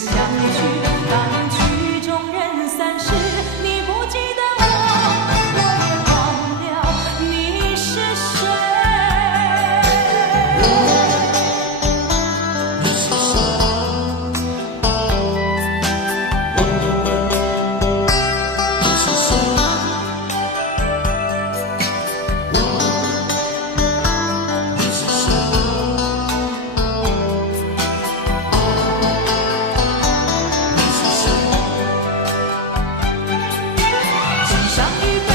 相聚，当曲终人散时，你不记得我，我也忘了你是谁。敬上一杯，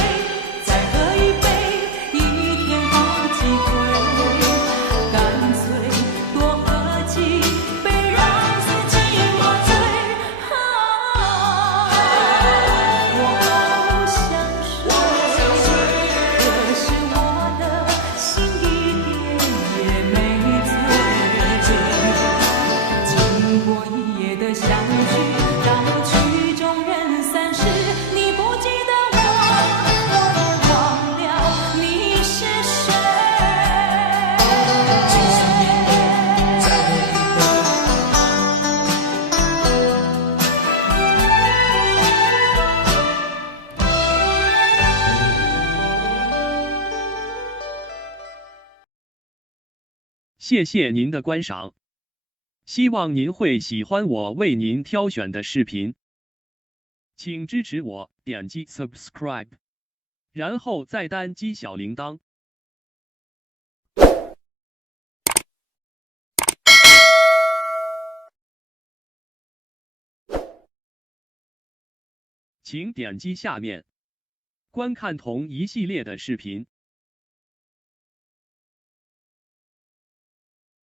再喝一杯，一天好几回，干脆多喝几杯，让自己麻醉。我好想睡，可是我的心一点也没醉。经过一夜的相聚，当曲终人散时，你不记得我，我也忘了你是谁。谢谢您的观赏，希望您会喜欢我为您挑选的视频。请支持我，点击 subscribe， 然后再单击小铃铛。请点击下面观看同一系列的视频。